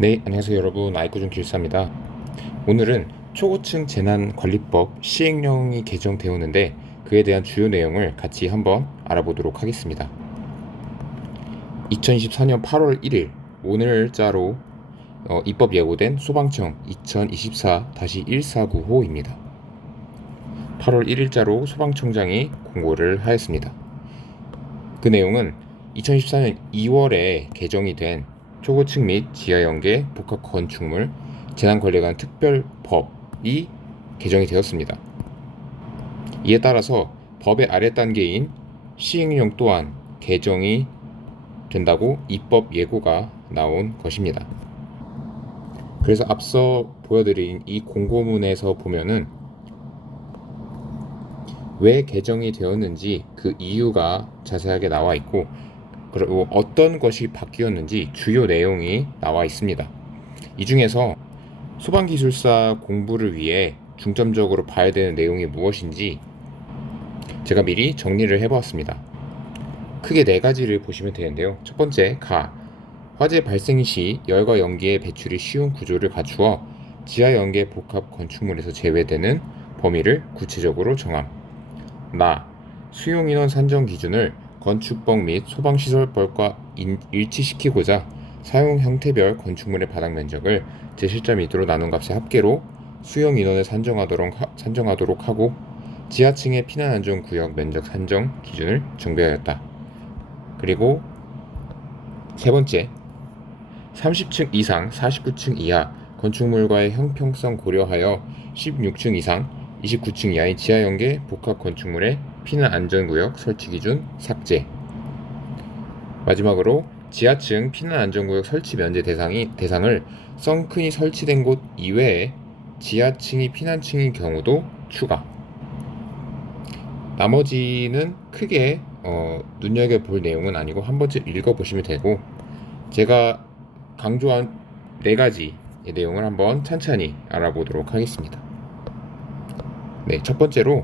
네, 안녕하세요 여러분. 아이코준 길사입니다. 오늘은 초고층 재난관리법 시행령이 개정되었는데 그에 대한 주요 내용을 같이 한번 알아보도록 하겠습니다. 2024년 8월 1일 오늘자로 어, 입법 예고된 소방청 2024-1495호입니다. 8월 1일자로 소방청장이 공고를 하였습니다. 그 내용은 2014년 2월에 개정이 된 초고층 및 지하연계 복합 건축물 재난관리에 관한 특별법이 개정이 되었습니다. 이에 따라서 법의 아래 단계인 시행령 또한 개정이 된다고 입법 예고가 나온 것입니다. 그래서 앞서 보여드린 이 공고문에서 보면은 왜 개정이 되었는지 그 이유가 자세하게 나와 있고 그리고 어떤 것이 바뀌었는지 주요 내용이 나와 있습니다. 이 중에서 소방기술사 공부를 위해 중점적으로 봐야 되는 내용이 무엇인지 제가 미리 정리를 해보았습니다. 크게 네 가지를 보시면 되는데요. 첫 번째, 가. 화재 발생 시 열과 연기의 배출이 쉬운 구조를 갖추어 지하 연계 복합 건축물에서 제외되는 범위를 구체적으로 정함. 나. 수용 인원 산정 기준을 건축법 및 소방시설법과 인- 일치시키고자 사용 형태별 건축물의 바닥 면적을 제7.2도로 나눈 값의 합계로 수용 인원을 산정하도록, 하, 산정하도록 하고 지하층의 피난 안전 구역 면적 산정 기준을 정비하였다. 그리고 세 번째, 30층 이상, 49층 이하 건축물과의 형평성 고려하여 16층 이상, 29층 이하의 지하 연계 복합 건축물의 피난 안전구역 설치 기준 삭제. 마지막으로 지하층 피난 안전구역 설치 면제 대상이 대상을 썬큰이 설치된 곳 이외에 지하층이 피난층인 경우도 추가. 나머지는 크게 어, 눈여겨 볼 내용은 아니고 한 번쯤 읽어 보시면 되고 제가 강조한 네 가지의 내용을 한번 찬찬히 알아보도록 하겠습니다. 네, 첫 번째로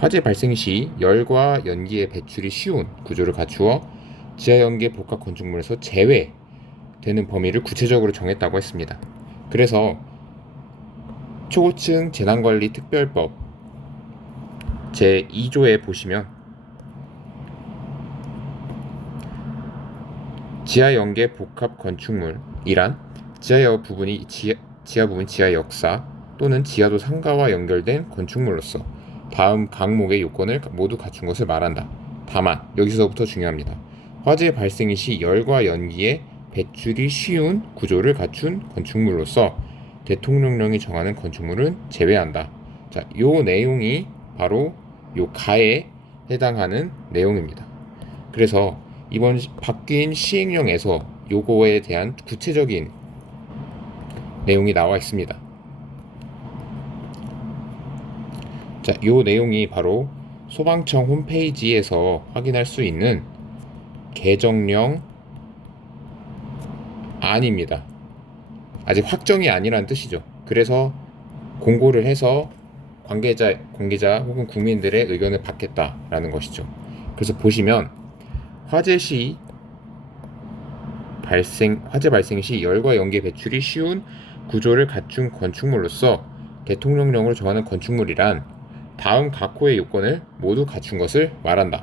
화재 발생 시 열과 연기의 배출이 쉬운 구조를 갖추어 지하 연계 복합 건축물에서 제외되는 범위를 구체적으로 정했다고 했습니다. 그래서 초고층 재난관리 특별법 제 2조에 보시면 지하 연계 복합 건축물이란 지하 부분이 지하, 지하 부분 지하 역사 또는 지하도 상가와 연결된 건축물로서 다음 강목의 요건을 모두 갖춘 것을 말한다. 다만 여기서부터 중요합니다. 화재 발생 시 열과 연기의 배출이 쉬운 구조를 갖춘 건축물로서 대통령령이 정하는 건축물은 제외한다. 자, 요 내용이 바로 요 가에 해당하는 내용입니다. 그래서 이번 시- 바뀐 시행령에서 요거에 대한 구체적인 내용이 나와 있습니다. 자, 요 내용이 바로 소방청 홈페이지에서 확인할 수 있는 개정령 아닙니다. 아직 확정이 아니란 뜻이죠. 그래서 공고를 해서 관계자, 관계자 혹은 국민들의 의견을 받겠다라는 것이죠. 그래서 보시면 화재 시 발생 화재 발생 시 열과 연기 배출이 쉬운 구조를 갖춘 건축물로서 대통령령을 정하는 건축물이란 다음 각 호의 요건을 모두 갖춘 것을 말한다.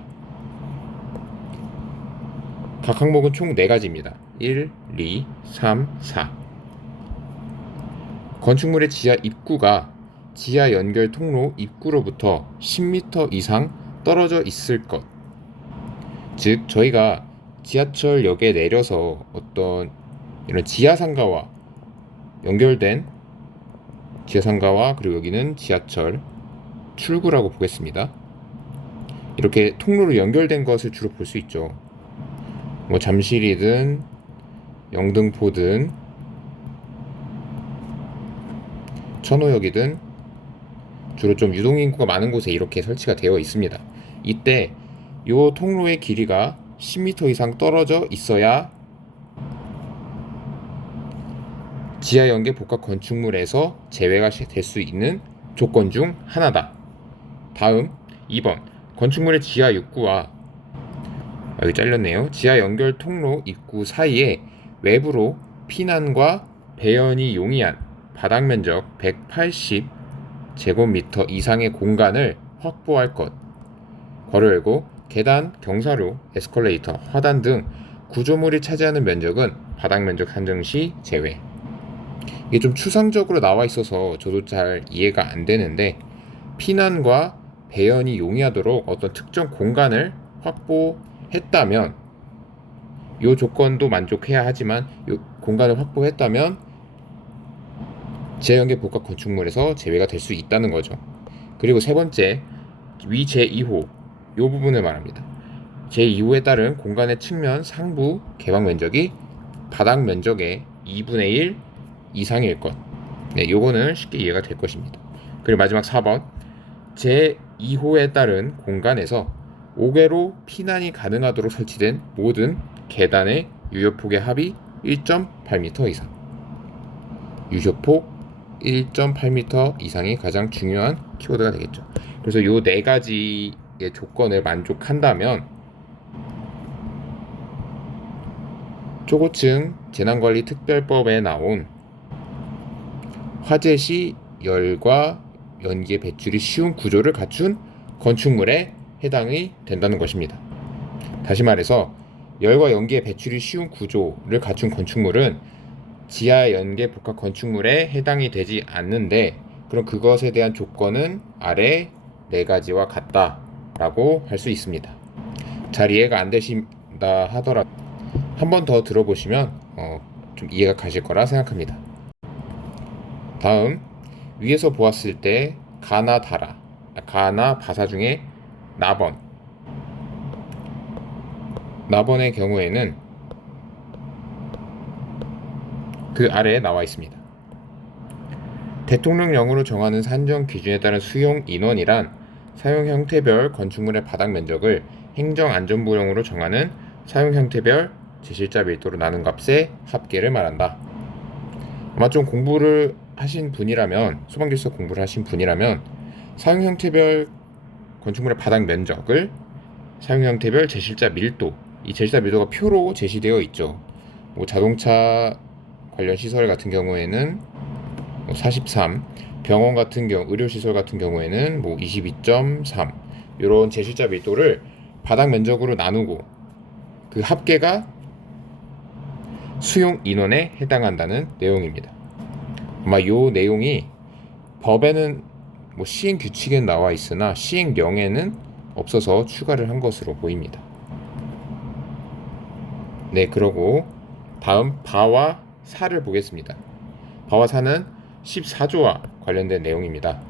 각 항목은 총 4가지입니다. 1, 2, 3, 4. 건축물의 지하 입구가 지하 연결 통로 입구로부터 10m 이상 떨어져 있을 것. 즉, 저희가 지하철역에 내려서 어떤 이런 지하상가와 연결된 지하상가와 그리고 여기는 지하철 출구라고 보겠습니다. 이렇게 통로로 연결된 것을 주로 볼 수 있죠. 뭐 잠실이든 영등포든 천호역이든 주로 좀 유동인구가 많은 곳에 이렇게 설치가 되어 있습니다. 이때 요 통로의 길이가 10m 이상 떨어져 있어야 지하 연계 복합 건축물에서 제외가 될 수 있는 조건 중 하나다. 다음 2번 건축물의 지하 입구와 아, 여기 잘렸네요. 지하 연결 통로 입구 사이에 외부로 피난과 배연이 용이한 바닥 면적 180 제곱미터 이상의 공간을 확보할 것. 괄호 열고 계단, 경사로, 에스컬레이터, 화단 등 구조물이 차지하는 면적은 바닥 면적 산정 시 제외. 이게 좀 추상적으로 나와 있어서 저도 잘 이해가 안 되는데 피난과 배연이 용이하도록 어떤 특정 공간을 확보했다면 이 조건도 만족해야 하지만 이 공간을 확보했다면 지하연계 복합 건축물에서 제외가 될 수 있다는 거죠. 그리고 세 번째 위 제2호 이 부분을 말합니다. 제2호에 따른 공간의 측면 상부 개방 면적이 바닥 면적의 2분의 1 이상일 것. 네, 요거는 쉽게 이해가 될 것입니다. 그리고 마지막 4번 제 2호에 따른 공간에서 5개로 피난이 가능하도록 설치된 모든 계단의 유효폭의 합이 1.8m 이상. 유효폭 1.8m 이상이 가장 중요한 키워드가 되겠죠. 그래서 요네 가지의 조건을 만족한다면 초고층 재난관리 특별법에 나온 화재 시 열과 연기의 배출이 쉬운 구조를 갖춘 건축물에 해당이 된다는 것입니다. 다시 말해서 열과 연기의 배출이 쉬운 구조를 갖춘 건축물은 지하 연계 복합 건축물에 해당이 되지 않는데 그럼 그것에 대한 조건은 아래 네 가지와 같다라고 할 수 있습니다. 잘 이해가 안 되신다 하더라도 한 번 더 들어보시면 어, 좀 이해가 가실 거라 생각합니다. 다음 위에서 보았을 때 가나 다라 가나 바사 중에 나번 나번의 경우에는 그 아래에 나와 있습니다. 대통령령으로 정하는 산정 기준에 따른 수용 인원이란 사용 형태별 건축물의 바닥 면적을 행정안전부령으로 정하는 사용 형태별 제실자 밀도로 나눈 값의 합계를 말한다. 아마 좀 공부를 하신 분이라면 소방기술 공부를 하신 분이라면 사용 형태별 건축물의 바닥 면적을 사용 형태별 제실자 밀도 이 제실자 밀도가 표로 제시되어 있죠. 뭐 자동차 관련 시설 같은 경우에는 뭐 43, 병원 같은 경우 의료 시설 같은 경우에는 뭐 22.3 이런 제실자 밀도를 바닥 면적으로 나누고 그 합계가 수용 인원에 해당한다는 내용입니다. 아마 이 내용이 법에는 뭐 시행 규칙에 나와 있으나 시행령에는 없어서 추가를 한 것으로 보입니다. 네, 그러고 다음 바와 사를 보겠습니다. 바와 사는 14조와 관련된 내용입니다.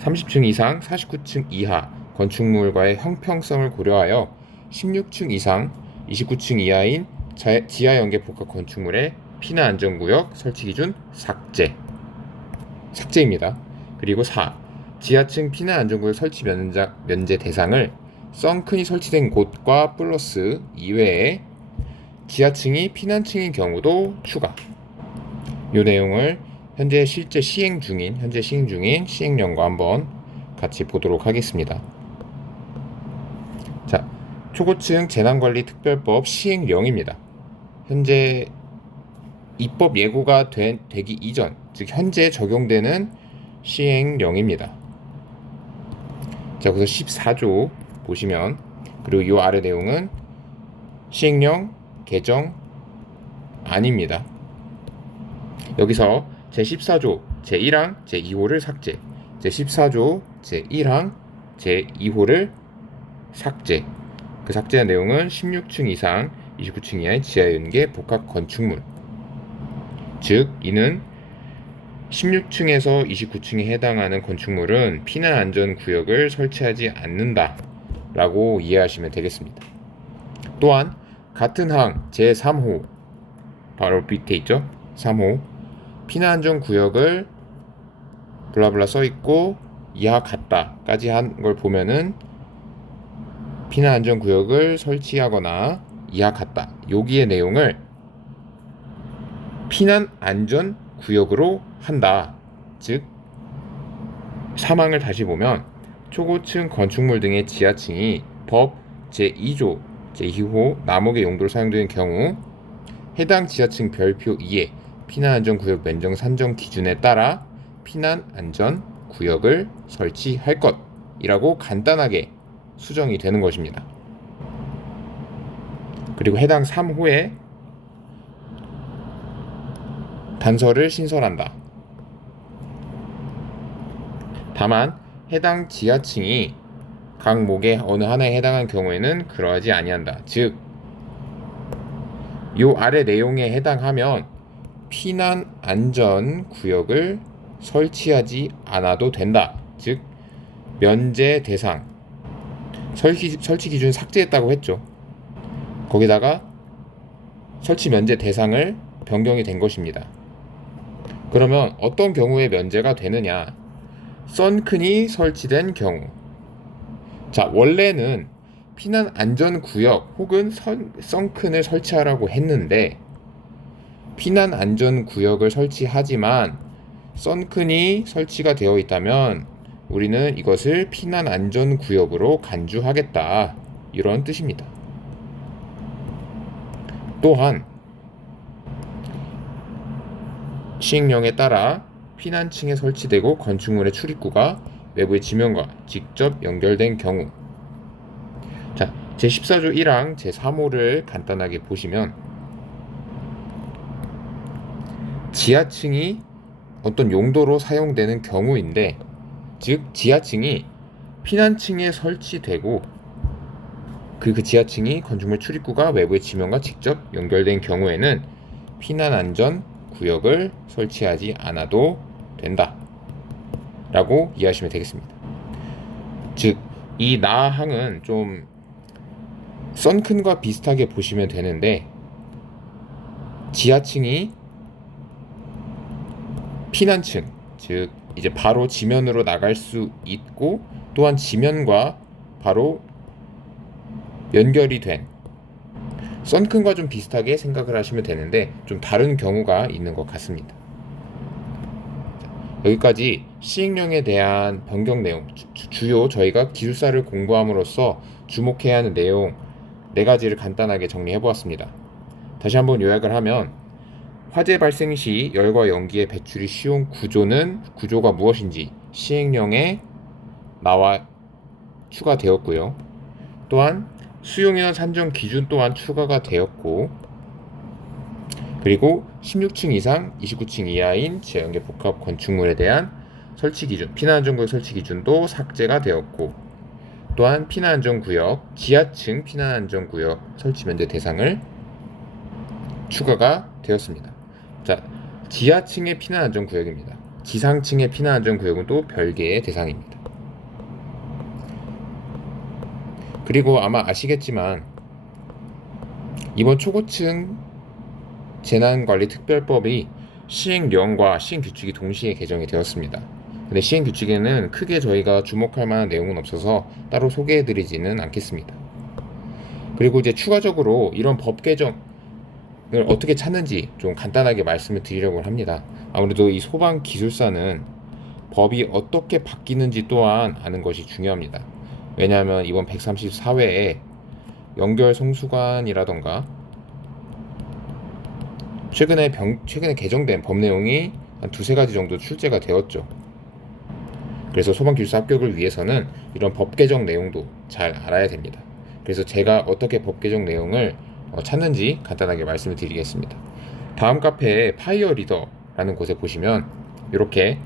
30층 이상, 49층 이하 건축물과의 형평성을 고려하여 16층 이상, 29층 이하인 지하 연계 복합 건축물의 피난 안전구역 설치 기준 삭제. 삭제입니다. 그리고 4. 지하층 피난 안전구역 설치 면자, 면제 대상을 썬큰이 설치된 곳과 플러스 이외에 지하층이 피난층인 경우도 추가. 이 내용을 현재 실제 시행 중인 현재 시행 중인 시행령과 한번 같이 보도록 하겠습니다. 자, 초고층 재난관리 특별법 시행령입니다. 현재 입법 예고가 된, 되기 이전, 즉 현재 적용되는 시행령입니다. 자, 그래서 14조 보시면 그리고 이 아래 내용은 시행령 개정 아닙니다. 여기서 제14조 제1항 제2호를 삭제, 제14조 제1항 제2호를 삭제. 그 삭제한 내용은 16층 이상 29층 이하의 지하 연계 복합 건축물. 즉 이는 16층에서 29층에 해당하는 건축물은 피난 안전 구역을 설치하지 않는다라고 이해하시면 되겠습니다. 또한 같은 항 제3호 바로 밑에 있죠? 3호 피난 안전 구역을 블라블라 써 있고 이하 같다까지 한 걸 보면은 피난 안전 구역을 설치하거나 이하 같다. 여기의 내용을 피난 안전 구역으로 한다. 즉 사망을 다시 보면 초고층 건축물 등의 지하층이 법 제2조 제2호 남목의 용도로 사용되는 경우 해당 지하층 별표 2에 피난 안전 구역 면적 산정 기준에 따라 피난 안전 구역을 설치할 것이라고 간단하게 수정이 되는 것입니다. 그리고 해당 3호에 단서를 신설한다. 다만 해당 지하층이 각 목의 어느 하나에 해당한 경우에는 그러하지 아니한다. 즉, 요 아래 내용에 해당하면 피난 안전 구역을 설치하지 않아도 된다. 즉, 면제 대상 설치, 설치 기준 삭제했다고 했죠. 거기다가 설치 면제 대상을 변경이 된 것입니다. 그러면 어떤 경우에 면제가 되느냐? 선큰이 설치된 경우. 자, 원래는 피난 안전 구역 혹은 선, 선큰을 설치하라고 했는데 피난 안전 구역을 설치하지만 선큰이 설치가 되어 있다면 우리는 이것을 피난 안전 구역으로 간주하겠다. 이런 뜻입니다. 또한 시행령에 따라 피난층에 설치되고 건축물의 출입구가 외부의 지면과 직접 연결된 경우. 자, 제14조 1항 제3호를 간단하게 보시면 지하층이 어떤 용도로 사용되는 경우인데 즉 지하층이 피난층에 설치되고 그, 그 지하층이 건축물 출입구가 외부의 지면과 직접 연결된 경우에는 피난 안전 구역을 설치하지 않아도 된다. 라고 이해하시면 되겠습니다. 즉, 이 나항은 좀 썬큰과 비슷하게 보시면 되는데 지하층이 피난층, 즉 이제 바로 지면으로 나갈 수 있고 또한 지면과 바로 연결이 된 썬큰과 좀 비슷하게 생각을 하시면 되는데 좀 다른 경우가 있는 것 같습니다. 여기까지 시행령에 대한 변경 내용, 주, 요 저희가 기술사를 공부함으로써 주목해야 하는 내용 네 가지를 간단하게 정리해 보았습니다. 다시 한번 요약을 하면 화재 발생 시 열과 연기의 배출이 쉬운 구조는 구조가 무엇인지 시행령에 나와 추가되었고요. 또한 수용인원 산정 기준 또한 추가가 되었고 그리고 16층 이상 29층 이하인 지하연계 복합 건축물에 대한 설치 기준, 피난안전구역 설치 기준도 삭제가 되었고 또한 피난안전구역, 지하층 피난안전구역 설치 면제 대상을 추가가 되었습니다. 자, 지하층의 피난안전구역입니다. 지상층의 피난안전구역은 또 별개의 대상입니다. 그리고 아마 아시겠지만 이번 초고층 재난관리특별법이 시행령과 시행규칙이 동시에 개정이 되었습니다. 근데 시행규칙에는 크게 저희가 주목할 만한 내용은 없어서 따로 소개해드리지는 않겠습니다. 그리고 이제 추가적으로 이런 법 개정을 어떻게 찾는지 좀 간단하게 말씀을 드리려고 합니다. 아무래도 이 소방 기술사는 법이 어떻게 바뀌는지 또한 아는 것이 중요합니다. 왜냐하면 이번 134회에 연결 송수관이라던가 최근에 병, 최근에 개정된 법 내용이 한 두세 가지 정도 출제가 되었죠. 그래서 소방기술사 합격을 위해서는 이런 법 개정 내용도 잘 알아야 됩니다. 그래서 제가 어떻게 법 개정 내용을 어, 찾는지 간단하게 말씀을 드리겠습니다. 다음 카페에 파이어 리더라는 곳에 보시면 이렇게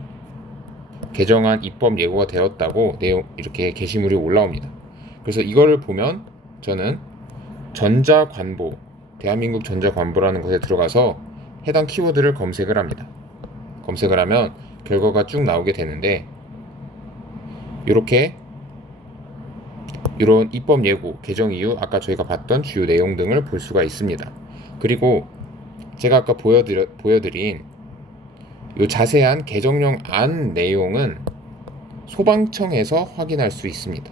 개정안 입법 예고가 되었다고 내용 이렇게 게시물이 올라옵니다. 그래서 이거를 보면 저는 전자관보 대한민국 전자관보라는 곳에 들어가서 해당 키워드를 검색을 합니다. 검색을 하면 결과가 쭉 나오게 되는데 이렇게 이런 입법 예고 개정 이후 아까 저희가 봤던 주요 내용 등을 볼 수가 있습니다. 그리고 제가 아까 보여드려, 보여드린 이 자세한 개정령 안 내용은 소방청에서 확인할 수 있습니다.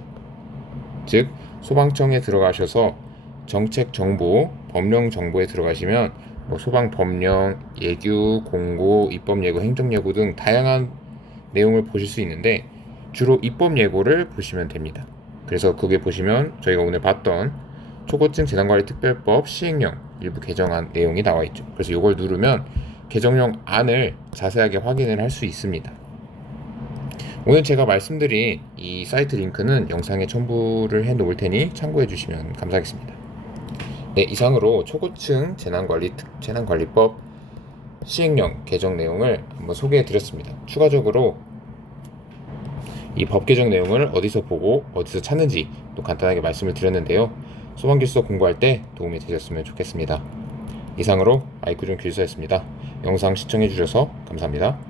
즉 소방청에 들어가셔서 정책 정보, 법령 정보에 들어가시면 뭐 소방 법령, 예규, 공고, 입법 예고, 행정 예고 등 다양한 내용을 보실 수 있는데 주로 입법 예고를 보시면 됩니다. 그래서 그게 보시면 저희가 오늘 봤던 초고층 재난관리 특별법 시행령 일부 개정안 내용이 나와 있죠. 그래서 이걸 누르면 개정령 안을 자세하게 확인을 할 수 있습니다. 오늘 제가 말씀드린 이 사이트 링크는 영상에 첨부를 해 놓을 테니 참고해 주시면 감사하겠습니다. 네, 이상으로 초고층 재난관리 특- 재난관리법 시행령 개정 내용을 한번 소개해 드렸습니다. 추가적으로 이 법 개정 내용을 어디서 보고 어디서 찾는지 또 간단하게 말씀을 드렸는데요. 소방길서 공부할 때 도움이 되셨으면 좋겠습니다. 이상으로 아이쿠준 길서였습니다. 영상 시청해 주셔서 감사합니다.